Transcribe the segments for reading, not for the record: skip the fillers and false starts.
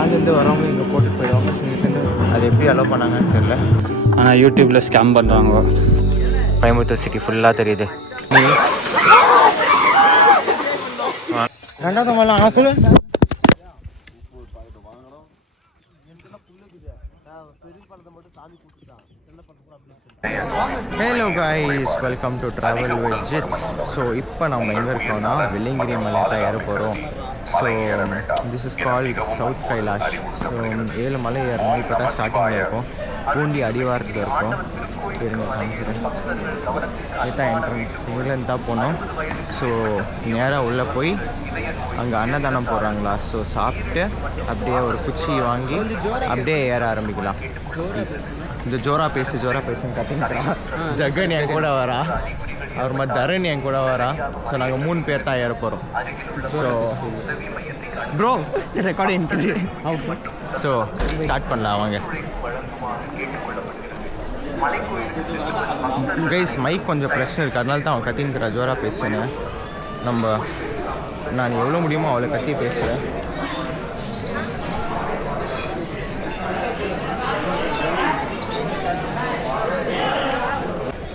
மேலேருந்து வரவங்க இங்கே போட்டுட்டு போயிடுவாங்க. ஸோ இங்கேருந்து அது எப்படி அலோவ் பண்ணாங்கன்னு தெரியல. ஆனால் யூடியூப்பில் ஸ்கேம் பண்ணுறாங்க. கோயம்புத்தூர் சிட்டி ஃபுல்லாக தெரியுது. ரெண்டாவது மலை அணக்கு hello guys, welcome to travel with Jits. So இப்போ நம்ம எங்கே இருக்கோம்னா வெள்ளிங்கிரி மலை தான் ஏற போகிறோம். So this is called south Kailash. So 7 மலை ஏறணும். இப்போ தான் ஸ்டார்டிங்கில் இருக்கும். பூண்டி அடிவாரத்தில் இருக்கும். இருங்க காமிக்கிறேன். இதுதான் என்ட்ரன்ஸ். இங்கேருந்து தான் போனோம். ஸோ நேராக உள்ளே போய் அங்கே அன்னதானம் போடுறாங்களா, ஸோ சாப்பிட்டு அப்படியே ஒரு குச்சி வாங்கி அப்படியே ஏற ஆரம்பிக்கலாம். இந்த ஜோரா பேசுன்னு கட்டிங்கிறா. ஜகன் என் கூட வரா, அவர் மாதிரி தருண் என் கூட வரா. ஸோ நாங்கள் 3 பேர் தான் ஏற போகிறோம். ஸோ ப்ரோ ரெக்கார்டு இருக்குது. ஸோ ஸ்டார்ட் பண்ணலாம் வாங்க. கைஸ் மைக் கொஞ்சம் பிரச்சனை இருக்குது, அதனால தான் அவன் கத்தின்னுக்கிறா ஜோரா பேசுன்னு. நான் எவ்வளோ முடியுமோ அவளை கத்தி பேசுகிறேன்.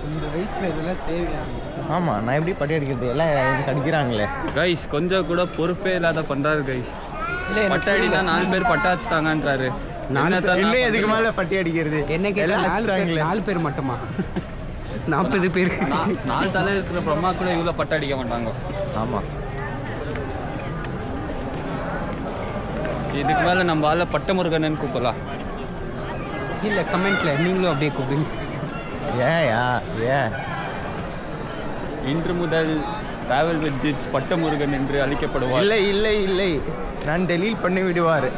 இந்த வயசில் இதெல்லாம் தேவையான. ஆமாம், நான் எப்படி பட்டி அடிக்கிறது, எல்லாம் எனக்கு அடிக்கிறாங்களே. கைஸ் கொஞ்சம் கூட பொறுப்பே இல்லாத பண்ணுறாரு கைஸ். இல்லை பட்டை அடினா 4 பேர் பட்டா வச்சுட்டாங்கன்றாரு. இன்னும் எதுக்கு மேலே பட்டி அடிக்கிறது? என்ன கேட்டால் 4 பேர் மட்டுமா? 40 பேர். 4 தலை இருக்கிற பிரம்மா கூட இவ்வளோ பட்டை அடிக்க மாட்டாங்க. ஆமாம், இதுக்கு மேலே நம்ம ஆள பட்ட முருகன்னு கூப்பிடலாம். இல்லை கமெண்ட்டில் நீங்களும் அப்படியே கூப்பிடுங்க. ஏன் இன்று முதல் டிராவல் வித் ஜிட்ஸ் பட்ட முருகன் என்று அழைக்கப்படுவார். இல்லை நான் டெலீட் பண்ணி விடுவார்.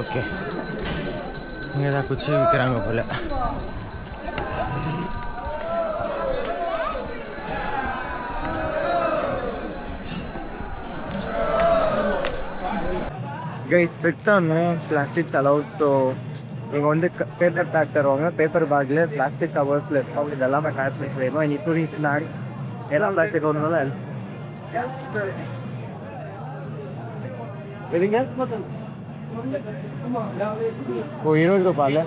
ஓகே, இங்கே தான் குச்சி விற்கிறாங்க போல. கைஸ் செக்டானு பிளாஸ்டிக்ஸ் அலவுஸ். ஸோ இங்கே வந்து பேப்பர் பேக் தருவாங்க. பேப்பர் பேக்கில் பிளாஸ்டிக் கவர்ஸில் இருக்கும். இது எல்லாமே கலெக்ட் பண்ணி போயிடும். இன்க்ளூடிங் ஸ்நாக்ஸ் எல்லாம் பிளாஸ்டிக் ஒன்றுனால எதுங்க. ஓ 20 ரூபாயில்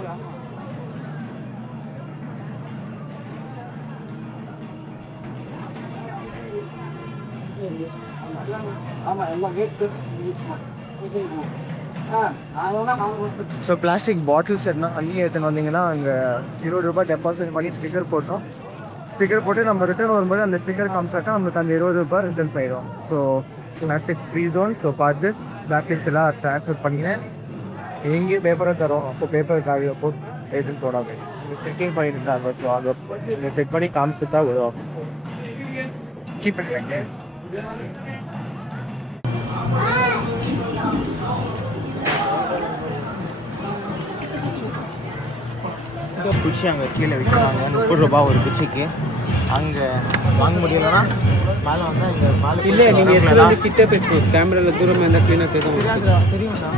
ஸோ பிளாஸ்டிக் பாட்டில்ஸ் எதுனா அங்கேயே எடுத்துன்னு வந்தீங்கன்னா அங்கே 20 ரூபாய் டெபாசிட் பண்ணி ஸ்டிக்கர் போட்டு நம்ம ரிட்டர்ன் வரும்போது அந்த ஸ்டிக்கர் காமிச்சாக்கா நம்மளுக்கு அந்த 20 ரூபாய் ரிட்டர்ன் போயிடும். So plastic free zone. So பார்த்து பிளாஸ்டிக்ஸ் எல்லாம் ட்ரான்ஸ்ஃபர் பண்ணினேன். எங்கேயும் பேப்பரை தரோம், அப்போ பேப்பர் காவியை போட்டு எடுத்துன்னு போடாங்க. செட்டிங் பண்ணியிருந்தாங்க. ஸோ அங்கே செட் பண்ணி காமிச்சு தான் விடுவோம். கீப் பண்ணுறேங்க. குச்சி அங்கே கீழே விற்கிறாங்க. 30 ரூபா ஒரு குச்சிக்கு. அங்கே வாங்க முடியலன்னா மேலே வந்தால் இங்கே மேலே. இல்லை நீங்கள் எத்தனை கிட்டே பேசுவோம். கேமராவில் தூரமாக இருந்தால் க்ளீனாக தெரியும். தெரியும்ண்ணா.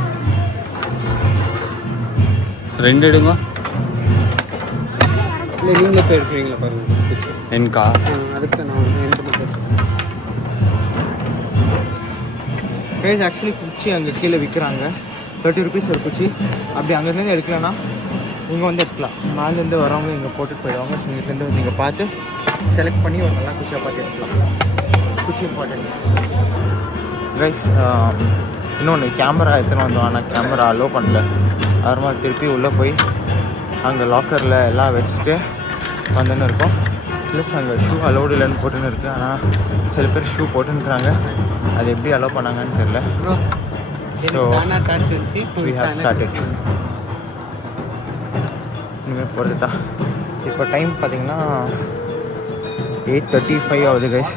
2 எடுங்க. இல்லை நீங்களே போய் எடுக்கிறீங்களா பாருங்கள் குச்சி என்கா. அதுக்கு நான் எந்த மட்டும் ப்ரைஸ் ஆக்சுவலி குச்சி அங்கே கீழே விற்கிறாங்க. 30 ருபீஸ் ஒரு குச்சி. அப்படி அங்கேருந்து எடுக்கலன்னா இங்கே வந்து எடுக்கலாம். மேலேருந்து வரவங்க இங்கே போட்டுட்டு போயிடுவாங்க. ஸோ இங்கேருந்து நீங்கள் பார்த்து செலக்ட் பண்ணி ஒரு நல்லா குச்சியை பார்த்து எடுக்கலாம். குச்சி இம்பார்ட்டன்ட் கைஸ். இன்னொன்று கேமரா எடுத்துன்னு வந்தோம், ஆனால் கேமரா அலோவ் பண்ணல. அப்புறமா திருப்பி உள்ளே போய் அங்கே லாக்கரில் எல்லாம் வச்சுட்டு வந்துன்னு இருக்கோம். ப்ளஸ் அங்கே ஷூ அலோடு இல்லைன்னு போட்டுன்னு இருக்குது. ஆனால் சில பேர் ஷூ போட்டுன்னுக்குறாங்க. அது எப்படி அலோவ் பண்ணாங்கன்னு தெரியல. So we have started. இனிமேல் போகிறது தான். இப்போ டைம் பார்த்தீங்கன்னா 8:35 ஆகுது கைஸ்.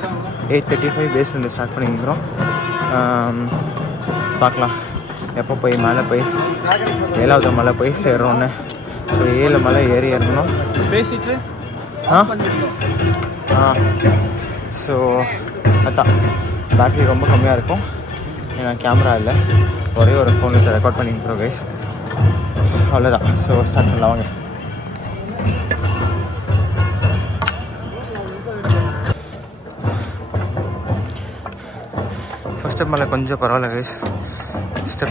8:35 பேஸ்லேருந்து ஸ்டார்ட் பண்ணிக்கிறோம். பார்க்கலாம் எப்போ போய் மேலே போய் 7வது மலை போய் சேர்றோன்னு. ஸோ 7 மலை ஏறி இறங்கணும். பேசிட்டு ஸோ அதான் பேட்ரி ரொம்ப கம்மியாக இருக்கும். ஏன்னா கேமரா இல்லை, ஒரே ஒரு ஃபோனில் ரெக்கார்ட் பண்ணிக்கிறோம் கைஸ். அவ்வளோதான். ஸோ ஸ்டார்ட் பண்ணலாம் வாங்க. ஃபஸ்ட் ஸ்டெப் மேலே கொஞ்சம் பரவாயில்ல கைஸ்,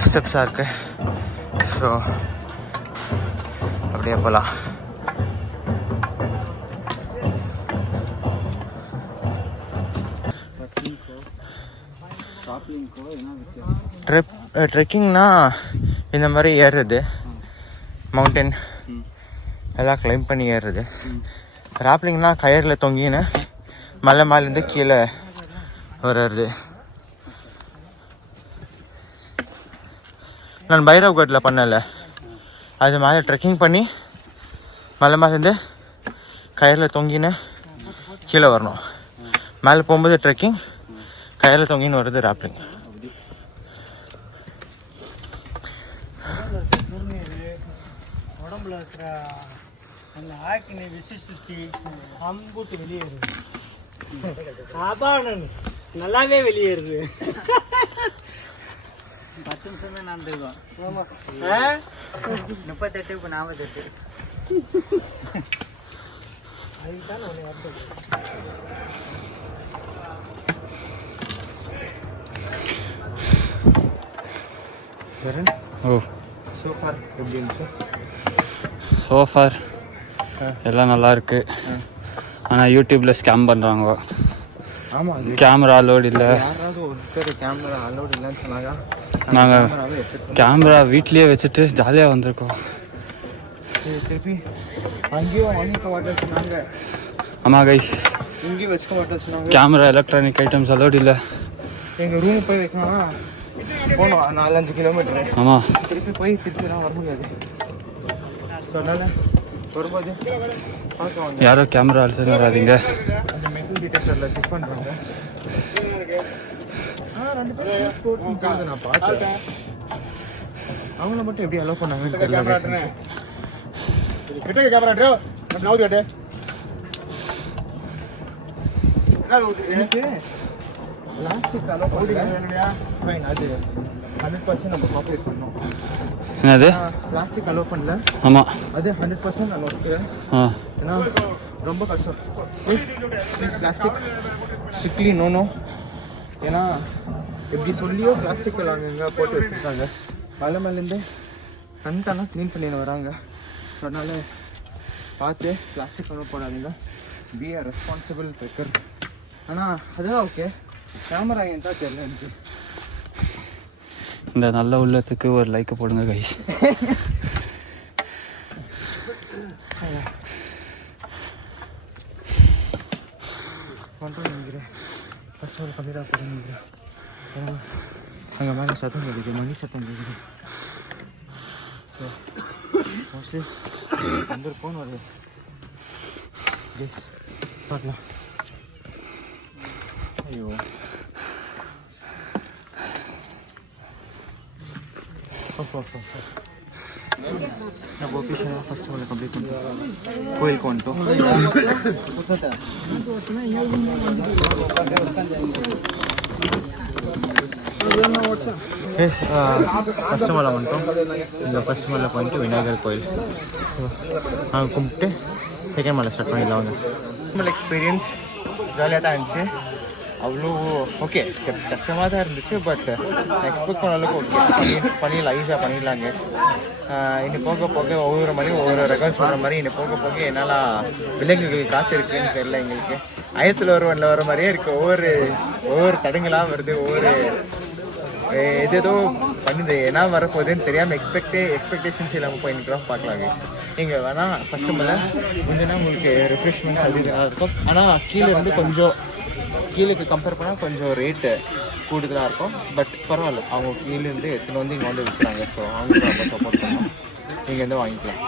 ஸ்டெப்ஸாக இருக்கு. ஸோ அப்படியே போகலாம். ட்ரெக்கிங்னா இந்த மாதிரி ஏறுறது, மவுண்டன் எல்லாம் கிளைம் பண்ணி ஏறுறது. ராப்லிங்னா கயிறில் தொங்கின்னு மலை மேலேருந்து கீழே வர்றது. நான் பைரவ் கட்டில் பண்ணல, அது மேலே ட்ரெக்கிங் பண்ணி மலை மேலேருந்து கயிறில் தொங்கின்னு கீழே வரணும். மேலே போகும்போது ட்ரெக்கிங், கயிறில் தொங்கின்னு வருது ராப்லிங். உடம்புல இருக்கிற அந்த ஆக்கினை விசி சுற்றி அம்புட்டு வெளியேறுது. அதான் நல்லாவே வெளியேறுது. 10 நிமிஷம் தான் நான் இருக்கோம். ஆமாம், 38 இப்போ 48. அதுதான் ஒன்று ஏற்பது. ஓ சோஃபார் எப்படி இருந்துச்சு? சோஃபார் எல்லாம் நல்லா இருக்கு. ஆனால் யூடியூப்ல ஸ்கேம் பண்ணுறாங்க. ஆமாம், கேமரா அலோடு இல்லை. யாராவது ஒருத்தர் கேமரா அலோடு இல்லைன்னு சொன்னாங்க. நாங்கள் கேமரா வீட்லேயே வச்சுட்டு ஜாலியாக வந்திருக்கோம். திருப்பி அங்கேயும் வாங்கிக்க மாட்டேன்னு சொன்னாங்க. ஆமாம் கைஸ், இங்கேயும் வச்சுக்க மாட்டேன்னு சொன்னாங்க. கேமரா எலக்ட்ரானிக் ஐட்டம்ஸ் அலோடு இல்லை. எங்கள் ரூம் போய் வைக்கணும், போகணும் 4-5 கிலோமீட்டரு. ஆமாம், திருப்பி போய் திருப்பிலாம் வர முடியாது. ஸோ அதனால் வரும்போது பார்க்குவாங்க. யாரோ கேமரா அடிச்சு வராதிங்க. அந்த மெட்டல் டிடெக்டரில் செக் பண்ணுறாங்க. 2 பேர் நான் பார்த்தேன். அவங்கள மட்டும் எப்படி அலோவ் பண்ணாங்கன்னு தெரியல. எனக்கு பிளாஸ்டிக் அலோவ் பண்ணல. ஃபைன், அது 100% நம்ம காப்பரேட் பண்ணோம். என்னது? பிளாஸ்டிக் அலோவ் பண்ணல. ஆமாம், அது 100% நான் ஒத்துக்கிறேன். ஏன்னா ரொம்ப கஷ்டம். Please plastic strictly no. ஏன்னா எப்படி சொல்லியோ பிளாஸ்டிக் அங்கங்கே போட்டு வச்சுருக்காங்க. மலை மேலேருந்து கண்டெல்லாம் க்ளீன் பண்ணின்னு வராங்க. ஸோ அதனால் பார்த்து பிளாஸ்டிக் அலோவ் போடாதீங்க. Be a responsible trekker. ஆனால் அதுதான் ஓகே. கேமரா ஏன் தான் தெரியல எனக்கு. இந்த நல்ல உள்ளத்துக்கு ஒரு லைக் போடுங்க கைஸ். பண்ணுறேன் நினைக்கிறேன். ஃபஸ்ட் ஒரு கம்மியாக போகிறேன் நினைக்கிறேன். அங்கே மேலே சத்தம் கேட்குது, மணி சத்தம் கேட்குது. ஸோ மோஸ்ட்லி வந்து ஃபோன் வருது. ஜெஸ் பார்க்கலாம். ஐயோ நம்ம ஒஃபிஷியலாக ஃபஸ்ட் ஒன்று கம்ப்ளீட் பண்ணுறோம். கோயிலுக்கு வந்துட்டோம். எஸ், ஃபஸ்ட்டு மலை வந்துட்டோம். இந்த ஃபஸ்ட் மலை போயிட்டு விநாயகர் கோயில். ஸோ நாங்கள் கும்பிட்டு செகண்ட் மலை ஸ்டார்ட் பண்ணிடலாம். வாங்க. நார்மல் எக்ஸ்பீரியன்ஸ் ஜாலியாக தான் இருந்துச்சு. அவ்வளோ ஓகே, ஸ்டெப்ஸ் கஷ்டமாக தான் இருந்துச்சு. பட் எக்ஸ்பெக்ட் பண்ண அளவுக்கு ஓகே பண்ணிடலாம், ஈஸியாக பண்ணிடலாங்க. இன்னும் போக போக ஒவ்வொரு மணியும் ஒவ்வொரு ரெக்கார்ட் சொல்கிற மாதிரி இன்னும் போக போக என்னால் விலங்குகள் காத்திருக்குன்னு தெரியல. எங்களுக்கு ஆயத்தில் ஒருவனில் வர மாதிரியே இருக்குது. ஒவ்வொரு தடங்களாக வருது, ஒவ்வொரு எதேதோ பண்ணுது. என்ன வரப்போகுதுன்னு தெரியாமல் எக்ஸ்பெக்டேஷன்ஸ் இல்லாமல் போய் நிற்கிறோம். பார்க்கலாங்க. நீங்கள் வேணால் ஃபஸ்ட்டு மேலே கொஞ்சம் உங்களுக்கு ரிஃப்ரெஷ்மெண்ட்ஸ் அது இதெல்லாம் இருக்கும். ஆனால் கீழே இருந்து கொஞ்சம் கீழேக்கு கம்பேர் பண்ணால் கொஞ்சம் ரேட்டு கூடுதலாக இருக்கும். பட் பரவாயில்ல, அவங்க கீழேருந்து எடுத்துகிட்டு வந்து இங்கே வந்து விற்கிறாங்க. ஸோ அவங்களுக்கு ரொம்ப சப்போர்ட் பண்ணணும். நீங்கள் வந்து வாங்கிக்கலாம்.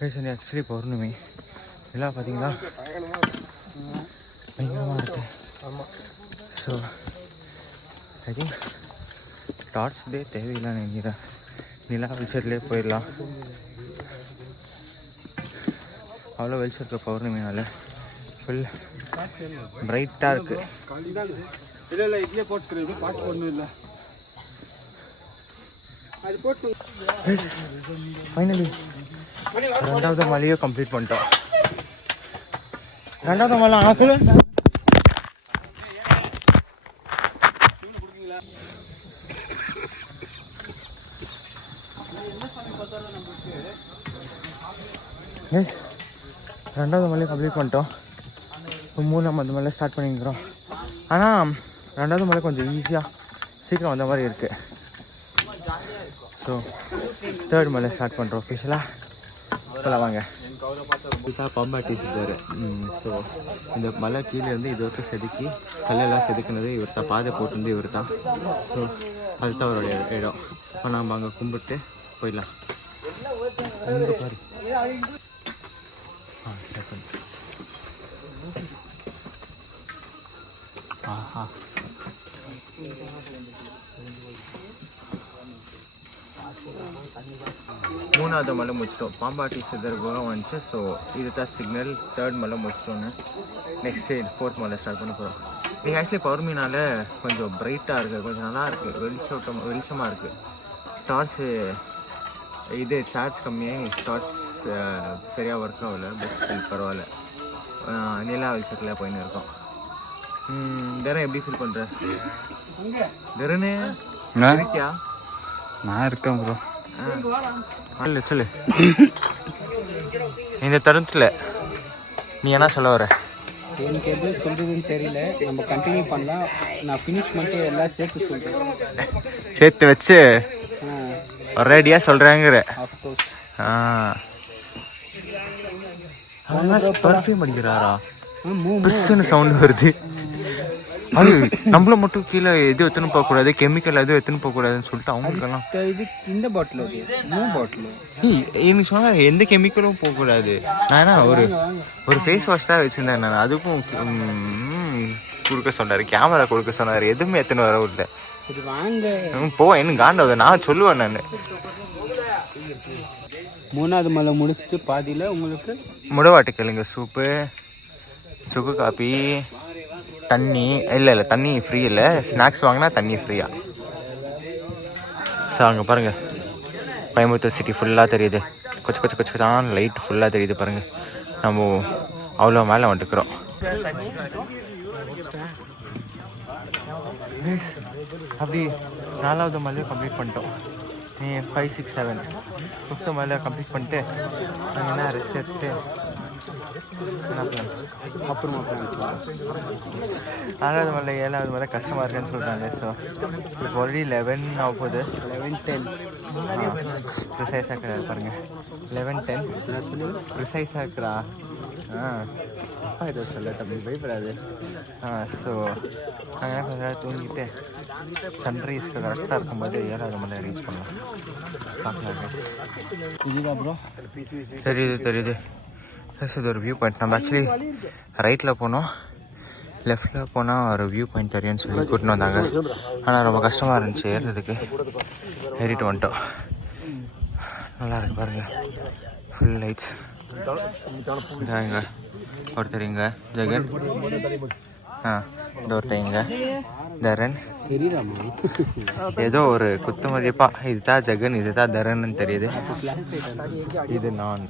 பேசுங்க. ஆக்சுவலி பௌர்ணமி எல்லாம் பார்த்தீங்களா பயங்கரமாக இருக்குது. ஆமாம். ஸோ ஐ திங்க் டார்ச் டே தேவையில்லைன்னு நினைக்கிறேன். நிலா வெளிச்சத்துலேயே போயிடலாம். அவ்வளோ வெளிச்சத்துக்கு பௌர்ணமினால ஃபுல் பிரைட்டாக இருக்குது. இல்லை இதுலேயே போட்டுக்கிறேன், பாட்டு ஒன்றும் இல்லை. அது போட்டு ஃபைனலி ரெண்டாவது மலையும் கம்ப்ளீட் பண்ணிட்டோம். ரெண்டாவது மலை ஆக்கு எஸ், ரெண்டாவது மலையை கம்ப்ளீட் பண்ணிட்டோம். இப்போ மூணாவது மலை ஸ்டார்ட் பண்ணிக்கிறோம். ஆனால் ரெண்டாவது மலை கொஞ்சம் ஈஸியாக சீக்கிரம் வந்த மாதிரி இருக்குது. ஸோ தேர்ட் மலை ஸ்டார்ட் பண்ணுறோம் ஒஃபிஷியலாக. இப்போலாம் வாங்க. இதுதான் பாம்பாட்டி சித்தர். ஸோ இந்த மலை கீழே இருந்து இது வரைக்கும் செதுக்கி கல்லெல்லாம் செதுக்குனது இவர் தான். பாதை போட்டுருந்து இவர் தான். ஸோ அதுதான் அவருடைய இடம். இப்போ நம்ம அங்கே கும்பிட்டு போயிடலாம். அங்கே பாரு. ஸ்டார்ட் பண்ணு. ஆஹா, மூணாவது மலை முடிச்சிட்டோம். பாம்பாட்டி சித்தர் குகை வந்துச்சு. ஸோ இது தான் சிக்னல். தேர்ட் மலை முடிச்சிட்டோன்னு நெக்ஸ்ட் இது ஃபோர்த் மலை ஸ்டார்ட் பண்ண போகிறோம். நீங்கள் ஆக்சுவலி பௌர்ணமினால கொஞ்சம் பிரைட்டாக இருக்குது, கொஞ்சம் நல்லா இருக்குது, வெளிச்சமாக இருக்குது. டார்ச்சு இது சார்ஜ் கம்மியாகி டார்ச் சரியாக ஒர்க் ஆகலை. பட் ஸ்டில் பரவாயில்ல, நிலா வெளிச்சத்தில் போயின்னு இருக்கோம். தரன் எப்படி ஃபீல் பண்ணுற? தரனே இருக்கியா? நான் இருக்கேன் ப்ரோ. இல்லை சொல்லு. இந்த தருணத்தில் நீ என்ன சொல்ல வர? எனக்கு எது சொல்கிறதுன்னு தெரியல. நம்ம கண்டினியூ பண்ணலாம். நான் ஃபினிஷ் பண்ணிட்டு எல்லாம் சேர்த்து சொல்கிறேன். சேர்த்து வச்சு ஒரேடியாக சொல்கிறாங்கிற. பர்ஃப்யூம் அடிக்கிறாரா? பிஸ்ன்னு சவுண்ட் வருது. அது நம்மள மட்டும் கீழே எதுவும் எடுத்துன்னு போகக்கூடாது, கெமிக்கல் எதுவும் எடுத்துன்னு போகக்கூடாதுன்னு சொல்லிட்டு அவங்களுக்கெல்லாம் இது இந்த பாட்டில் பாட்டில் எனக்கு சொன்னா எந்த கெமிக்கலும் போகக்கூடாது. நான் ஒரு ஃபேஸ் வாஷ் தான் வச்சுருந்தேன். நான் அதுக்கும் கொடுக்க சொன்னார், கேமரா கொடுக்க சொன்னார். எதுவுமே எத்தனை வர விடல. போ என்ன காண்டாவது நான் சொல்லுவேன். நான் மூணாவது மலை முடிச்சுட்டு பாதியில் உங்களுக்கு முடவாட்டு கிழங்கு சூப்பு, சுக்கு காப்பி, தண்ணி. இல்லை தண்ணி ஃப்ரீ இல்லை. ஸ்நாக்ஸ் வாங்கினா தண்ணி ஃப்ரீயா. ஸோ அங்கே பாருங்கள், கோயம்புத்தூர் சிட்டி ஃபுல்லாக தெரியுது. கொச்சு கொச்சு கொச்சு தான் லைட் ஃபுல்லாக தெரியுது பாருங்கள். நம்ம அவ்வளோ மேலே வந்துட்டுக்கிறோம். அப்படி நாலாவது மலையை கம்ப்ளீட் பண்ணிட்டோம். 5, 6, 7 ஃபிஃப்த்து மலையை கம்ப்ளீட் பண்ணிட்டு நாங்கள் என்ன ரெஸ்ட் எடுத்துட்டு அப்புறமா ஆறாவது மலை ஏழாவது மலை கஷ்டமாக இருக்குன்னு சொல்கிறாங்க. ஸோ இப்போ ஆல்ரெடி 11 ஆக போகுது. 11-10 ப்ரிசைஸாக இருக்கிறாரு பாருங்கள். 11-10 ப்ரிசைஸாக இருக்கிறா. அப்பா இதை சொல்ல தம்பி பயப்படாது. ஸோ நாங்கள் கொஞ்ச நேரம் தூங்கிட்டு சன்ரைஸ்க்கு கரெக்டாக இருக்கும்போது ஏழாவது மலை ரீச் பண்ணலாம். பார்க்கலாம். இதுதான் ப்ரோ தெரியுது. இது ஒரு வியூ பாயிண்ட். நம்ம ஆக்சுவலி ரைட்டில் போனோம், லெஃப்டில் போனால் ஒரு வியூ பாயிண்ட் தெரியும்னு சொல்லி கூட்டின்னு வந்தாங்க. ஆனால் ரொம்ப கஷ்டமாக இருந்துச்சு ஏறுறதுக்கு. ஏறிட்டு வந்துட்டோம். நல்லா இருக்கு பாருங்கள், ஃபுல் லைட்ஸ். இங்கே ஒருத்தர் இங்கே ஜெகன், இந்த ஒருத்தர் இங்கே தரன். ஏதோ ஒரு குத்து மதிப்பாக இதுதான் ஜெகன், இதுதான் தரன்னு தெரியுது. இது நான்.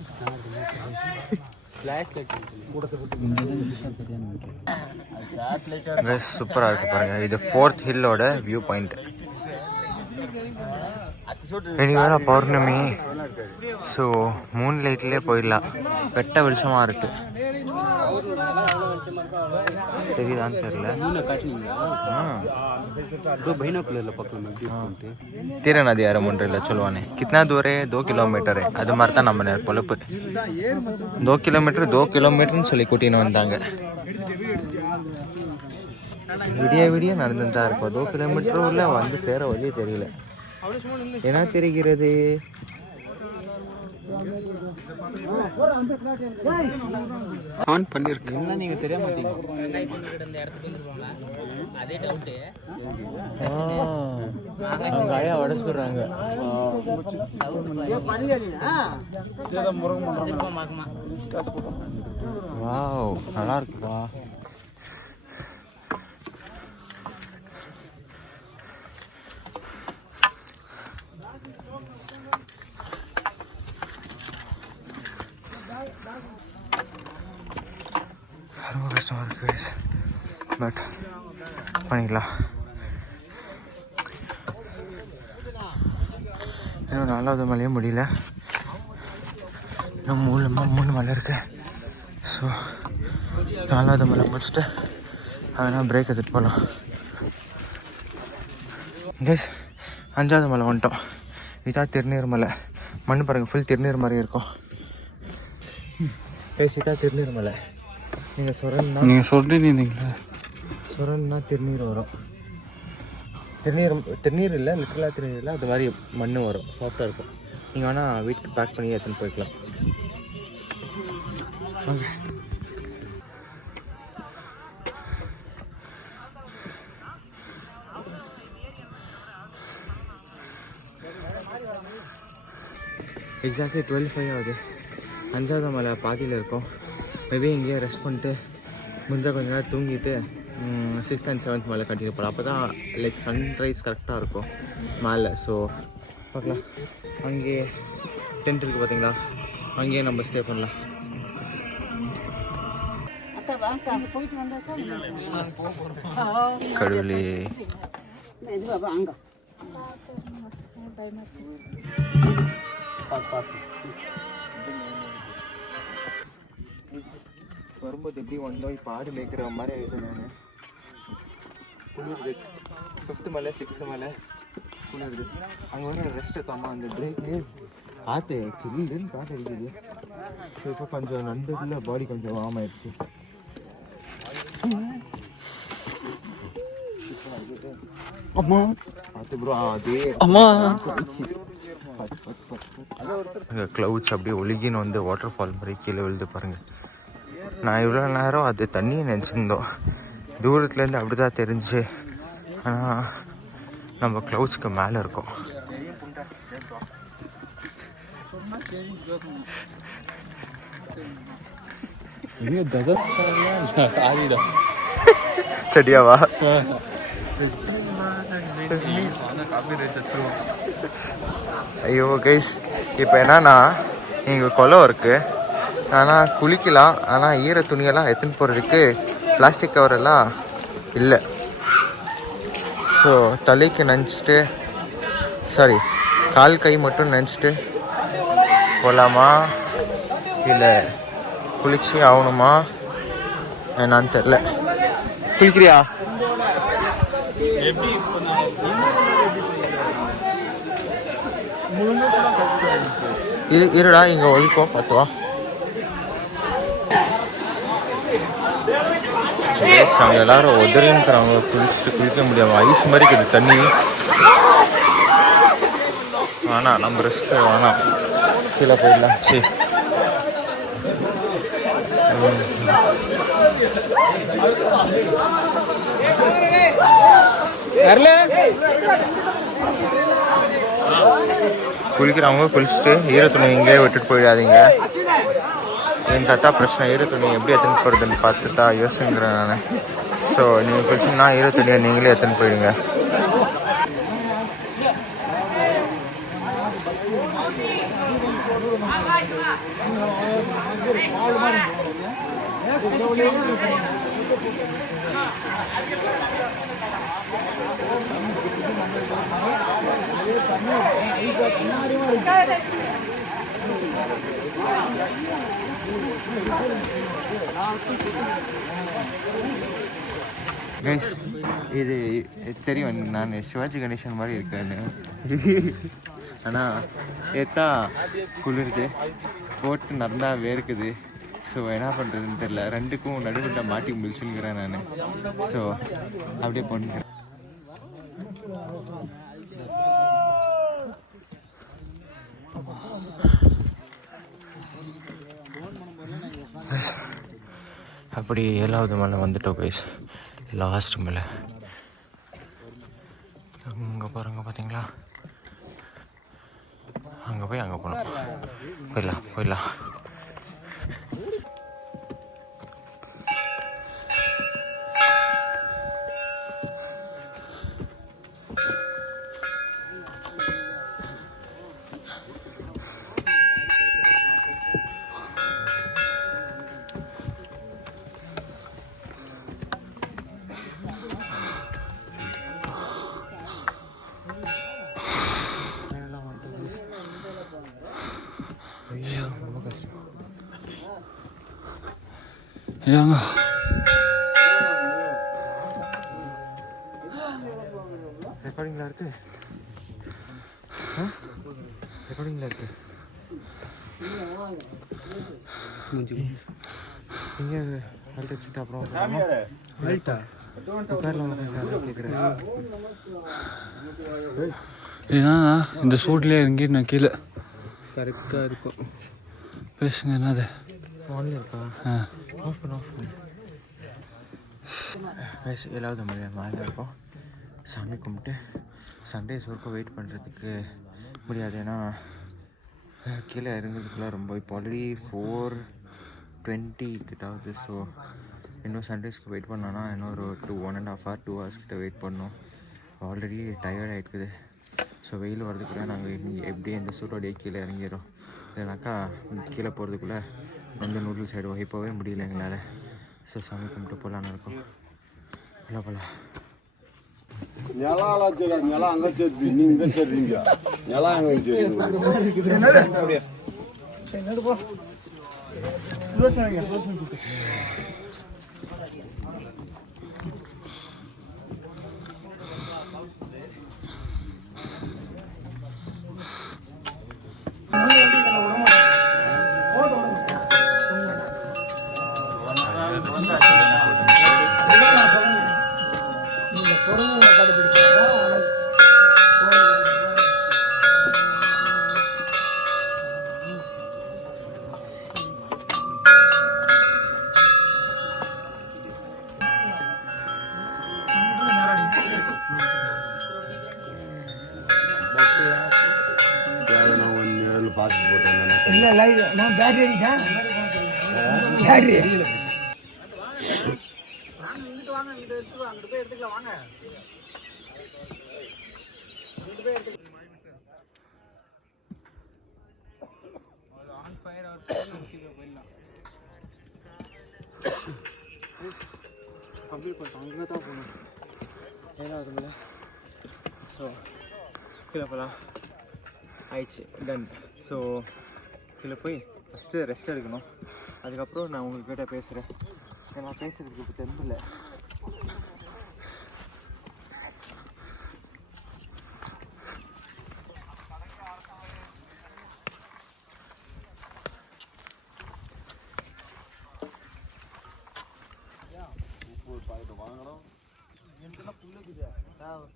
சூப்பராக இருக்கு பாருங்க. இது 4th ஹில்லோட வியூ பாயிண்ட். இன்னைக்கு வேற பௌர்ணமி. ஸோ மூன் லைட்லேயே போயிடலாம். வெட்ட வெளிச்சமாக இருக்கு. தெரியுதான்னு தெரியல. தீர நதி அரமுன்றில் சொல்லுவானே கிतना दूर है 2 किलोमीटर. அது மாதிரி தான் நம்ம பொழப்பு. 2 கிலோமீட்டர்னு சொல்லி கூட்டின்னு வந்தாங்க. விடிய நடந்து தான் இருக்கும். 2 கிலோமீட்டர் உள்ள வந்து சேர வழி தெரியல. என்ன தெரிகிறது? ஆன் பண்ணிருக்கு. நீங்க தெரிய மாட்டீங்க. அவங்க ஐயா வட சொல்றாங்க. வாவ், நல்லா இருக்குப்பா. கஷ்டமாக இருக்குது கைஸ், பட் பண்ணிக்கலாம். இன்னும் 4வது மலையும் முடியல, இன்னும் 3 மலை இருக்கு. ஸோ 4வது மலை முடிச்சுட்டு அதனால் பிரேக் எடுத்துகிட்டு போகலாம். கைஸ் 5வது மலை வந்துட்டோம். இதான் திருநீர் மலை. மண் பாருங்கள், ஃபுல் திருநீர் மாதிரி இருக்கும். கைஸ் இதான் திருநீர் மலை. நீங்கள் சொல்லியிருந்தீங்களா? சுரல்னா திருநீர் வரும். திருநீர் இல்லை, லிட்டரலாக திருநீர் இல்லை, அது மாதிரி மண் வரும், சாஃப்டாக இருக்கும். நீங்கள் வேணால் வீட்டுக்கு பேக் பண்ணி எடுத்துன்னு போய்க்கலாம். எக்ஸாக்ட்லி 12:05 ஆகுது. 5வது மலை பாதியில் இருக்கும். மேபி இங்கேயே ரெஸ்ட் பண்ணிட்டு முடிஞ்சால் கொஞ்ச நேரம் தூங்கிட்டு 6th and 7th மலை கண்டினியூ பண்ணலாம். அப்போ தான் லைக் சன்ரைஸ் கரெக்டாக இருக்கும் மேலே. ஸோ பார்க்கலாம். அங்கேயே டென்ட் இருக்குது பார்த்தீங்களா, அங்கேயே நம்ம ஸ்டே பண்ணலாம். கடவுளே, வரும்போது எப்படி வந்தோம், இப்போ ஆடு மேய்க்கிற மாதிரி ஆகிடுது. நான் குளிருது. 5th மலை 6th மலை குளிருது. அங்கே வந்து ரெஸ்ட் எடுத்தோமா, அந்த பிரேக்லேயே காற்று சில்லுன்னு காற்று அடிக்குது. ஸோ இப்போ கொஞ்சம் நண்டதில் பாடி கொஞ்சம் வார்ம் ஆயிடுச்சு. அம்மா பார்த்து ப்ரோ, அதே அம்மா க்ளவுட்ஸ் அப்படியே ஒழுகின்னு வந்து வாட்டர் ஃபால் மாதிரி கீழே விழுது பாருங்கள். நான் இவ்வளோ நேரம் அது தண்ணியை நினச்சிருந்தோம், தூரத்துலேருந்து அப்படி தான் தெரிஞ்சு. ஆனால் நம்ம க்ளவுட்ஸ்க்கு மேலே இருக்கோம். செடியாவா? ஐயோ கைஸ், இப்போ என்னன்னா இங்கே குளம் இருக்குது, ஆனால் குளிக்கலாம். ஆனால் ஈர துணியெல்லாம் எடுத்துன்னு போகிறதுக்கு பிளாஸ்டிக் கவரெல்லாம் இல்லை. ஸோ தலைக்கு நினச்சிட்டு, சாரி கால் கை மட்டும் நினச்சிட்டு போகலாமா இல்லை குளிச்சு ஆகணுமா என்னான்னு தெரில. குளிக்கிறியா? இருடா, இங்கே ஒழிப்போம், பார்த்துவா. அவங்க எல்லாரும் உதறின்றாங்க, குளிக்க முடியாம ஐஸ் மாதிரி இருக்குது தண்ணி. வேணாம், நம்ம ரிஸ்க் வேணாம், கீழே போயிடலாம். சரி, குளிக்கிறவங்க குளிச்சுட்டு ஈர துணி இங்கேயே விட்டுட்டு போயிடாதீங்க. என் கரெக்டாக பிரச்சனை, ஈர துணி எப்படி எடுத்துன்னு போகிறதுன்னு பார்த்து தான் யோசிக்கிறேன் நான். ஸோ நீங்கள் குளிச்சிங்கன்னா ஈர துணியை நீங்களே எடுத்துன்னு போயிடுங்க. கைஸ், இது தெரியும், நான் சிவாஜி கணேசன் மாதிரி இருக்கேன்னு. ஆனால் ஏத்தா குளிருது, போட்டு நல்லா வேர்க்குது. ஸோ என்ன பண்ணுறதுன்னு தெரில, ரெண்டுக்கும் நடுவில் மாட்டி முடிச்சுங்கிறேன் நான். ஸோ அப்படியே பண்ணுறேன். அப்படி 7வது மலை வந்துட்டோம் கைஸ், லாஸ்ட் மலை. அங்கே பாருங்க, பார்த்தீங்களா? அங்கே போய் அங்கே போகணும். போயிடலாம். ரொம்ப கஷ்டம். ஏங்க ரெக்கார்டிங்கில் இருக்கு. ரெக்கார்டிங்கில் இருக்கு. இங்கே அல்ட் வச்சுட்டு அப்புறம் கேட்குறேன். ஏன்னா இந்த சூட்லேயே இறங்கி நான் கீழே கரெக்டாக இருக்கும். பேசுங்க என்னது ஆன்ல இருக்கா? ஆஃப் பண்ணு. 7வது மேலே இருக்கும். சாமி கும்பிட்டு சண்டேஸ் ஒர்க்கும் வெயிட் பண்ணுறதுக்கு முடியாது. ஏன்னா கீழே இறங்குறதுக்குள்ளே ரொம்ப இப்போ ஆல்ரெடி 4:20 கிட்ட ஆகுது. ஸோ இன்னும் சண்டேஸ்க்கு வெயிட் பண்ணோன்னா இன்னும் ஒரு 1.5 hour 2 hours கிட்ட வெயிட் பண்ணோம். ஆல்ரெடி டயர்ட் ஆகிடுக்குது. ஸோ வெயில் வரதுக்குள்ளே நாங்கள் எப்படியே இந்த சூட்டோடையே கீழே இறங்கிடுறோம். இல்லைனாக்கா கீழே போகிறதுக்குள்ளே வந்து நூடுல்ஸ் ஆகிடுவோம். இப்போவே முடியல எங்களால். ஸோ சாமி கும்பிட்டு போகலான்னு இருக்கோம். போகலாம். நிலம் தெரியாது. நிலம் அங்கே தெரிஞ்சு நீ இங்கே தெரிஞ்சீங்க. நிலம் அங்கே தெரியுங்க. பார்த்து போட்டேன். இல்லை லைட் நான் பேட்டரி அடிக்கேன். பேட்டரி கம்ப்ளீட் பண்ணிட்டோம். அங்கே தான் போகணும். 7வது மேலே. ஸோ கீழே போகலாம். ஆயிடுச்சு, டன். ஸோ கீழே போய் ஃபஸ்ட்டு ரெஸ்ட் எடுக்கணும். அதுக்கப்புறம் நான் உங்கள்கிட்ட பேசுகிறேன். ஏன்னா பேசுகிறதுக்கு இப்போ தெம்பில்ல.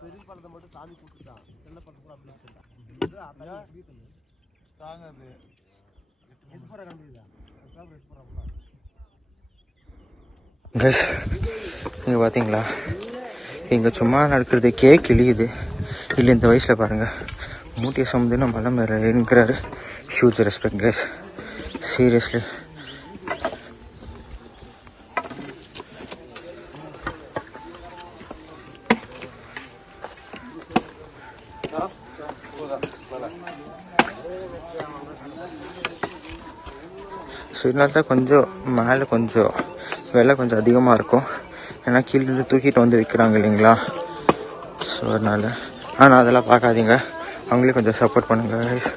பெரிய பழத்தை மட்டும் சாமி கொடுத்துட்டான். சின்ன பழத்தை கூட அப்படின்னு சொல்லிட்டான். கைஸ் இங்கே பார்த்தீங்களா, இங்கே சும்மா நடக்கிறதுக்கே கிளியுது. இல்லை இந்த வயசில் பாருங்கள் மூட்டையை சம்மந்தம் மலை மேலே இருக்கிறாரு. Huge respect guys, seriously. So இதனால தான் கொஞ்சம் மேலே கொஞ்சம் விலை கொஞ்சம் அதிகமாக இருக்கும். ஏன்னா கீழேருந்து தூக்கிட்டு வந்து விற்கிறாங்க இல்லைங்களா. ஸோ அதனால் ஆனால் அதெல்லாம் பார்க்காதீங்க, அவங்களே கொஞ்சம் சப்போர்ட் பண்ணுங்கள் கைஸ்.